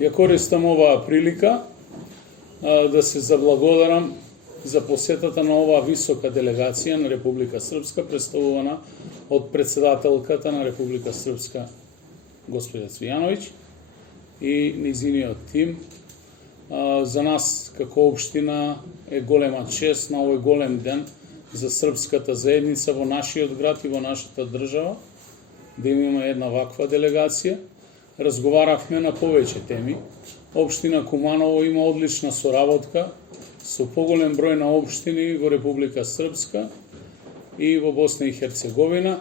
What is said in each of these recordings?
Ja koristam ova prilika da se zablagodaram za посетата на оваа висока делегација на Република Српска, представувана од председателката на Република Српска, господја Цвијановиќ, и низиниот тим. За нас, како општина, е голема чест на овој голем ден за српската заедница во нашиот град и во нашата држава, да имаме една ваква делегација. Разговаравме на повеќе теми. Општина Куманово има одлична соработка со поголем број на општини во Република Српска и во Босна и Херцеговина.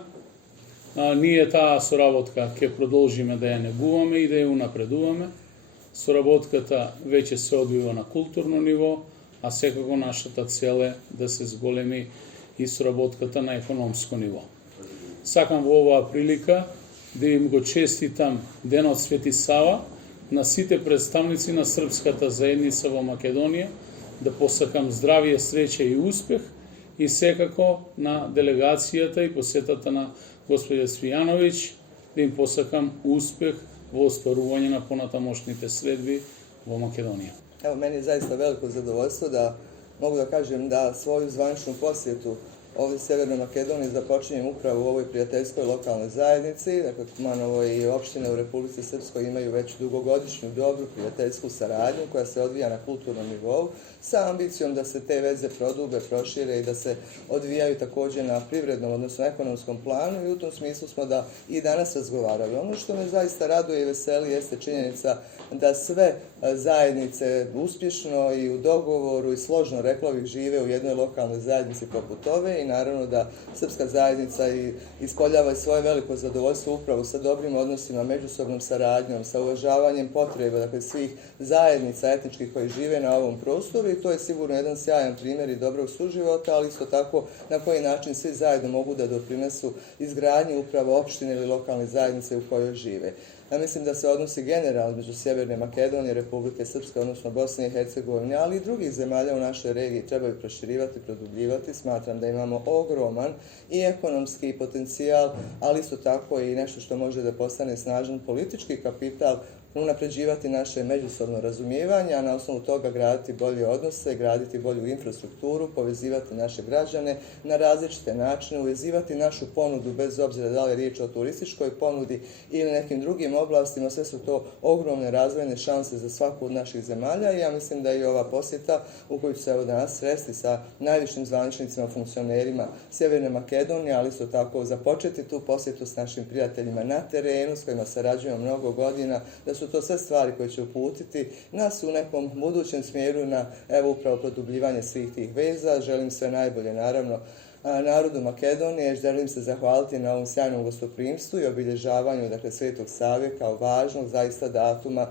Ние таа соработка ќе продолжиме да ја негуваме и да ја унапредуваме. Соработката веќе се одвива на културно ниво, а секако нашата цел е да се зголеми и соработката на економско ниво. Сакам во оваа прилика да им го честитам Денот Свети Сава на сите представници на српската заедница во Македонија, да посакам здравје, среќа и успех, и секако на делегацијата и посетата на господја Цвијановиќ да им посакам успех во остварување на понатамошните следби во Македонија. Evo, meni je zaista veliko zadovoljstvo da mogu da kažem da svoju zvaničnu posjetu ovdje Sjevernoj Makedoniji započinjem upravo u ovoj prijateljskoj lokalnoj zajednici. Dakle, Kumanovo i opštine u Republici Srpskoj imaju već dugogodišnju dobru prijateljsku saradnju koja se odvija na kulturnom nivou sa ambicijom da se te veze prodube, prošire i da se odvijaju također na privrednom, odnosno ekonomskom planu, i u tom smislu smo da i danas razgovarali. Ono što me zaista raduje i veseli jeste činjenica da sve zajednice uspješno i u dogovoru i složno, reklo bih, žive u jednoj lokalnoj zajednici poput ove, i naravno da srpska zajednica ispoljava i svoje veliko zadovoljstvo upravo sa dobrim odnosima, međusobnom saradnjom, sa uvažavanjem potreba, dakle, svih zajednica etničkih koji žive na ovom prostoru, i to je sigurno jedan sjajan primjer i dobrog suživota, ali isto tako na koji način svi zajedno mogu da doprinesu izgradnji upravo opštine ili lokalne zajednice u kojoj žive. Ja mislim da se odnosi generalno među Sjeverne Makedonije, Republike Srpske, odnosno Bosne i Hercegovine, ali i drugih zemalja u našoj regiji trebaju proširivati, produbljivati. Smatram da imamo ogroman i ekonomski potencijal, ali isto tako i nešto što može da postane snažan politički kapital, unapređivati naše međusobno razumijevanje, a na osnovu toga graditi bolje odnose, graditi bolju infrastrukturu, povezivati naše građane na različite načine, uvezivati našu ponudu, bez obzira da li je riječ o turističkoj ponudi ili nekim drugim oblastima. Sve su to ogromne razvojne šanse za svaku od naših zemalja, i ja mislim da i ova posjeta, u kojoj ću se evo danas sresti sa najvišim zvaničnicima, funkcionerima Sjeverne Makedonije, ali isto tako započeti tu posjetu s našim prijateljima na terenu s kojima sarađujemo mnogo godina, da su to sve stvari koje će uputiti nas u nekom budućem smjeru na upravo produbljivanje svih tih veza. Želim sve najbolje, naravno, narodu Makedonije. Želim se zahvaliti na ovom sjajnom gostoprimstvu i obilježavanju, dakle, Svetog Save kao važnog zaista datuma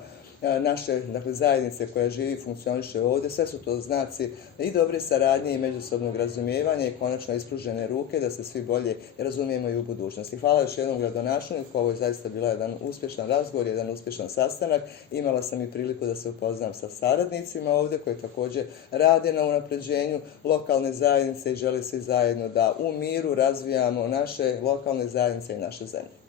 naše, dakle, zajednice koja živi i funkcioniše ovdje. Sve su to znaci i dobre saradnje i međusobnog razumijevanja i konačno ispružene ruke da se svi bolje razumijemo i u budućnosti. Hvala još jednom gradonačelniku, ovo je zaista bila jedan uspješan razgovor, jedan uspješan sastanak. Imala sam i priliku da se upoznam sa saradnicima ovdje koji također rade na unapređenju lokalne zajednice i žele svi zajedno da u miru razvijamo naše lokalne zajednice i naše zemlje.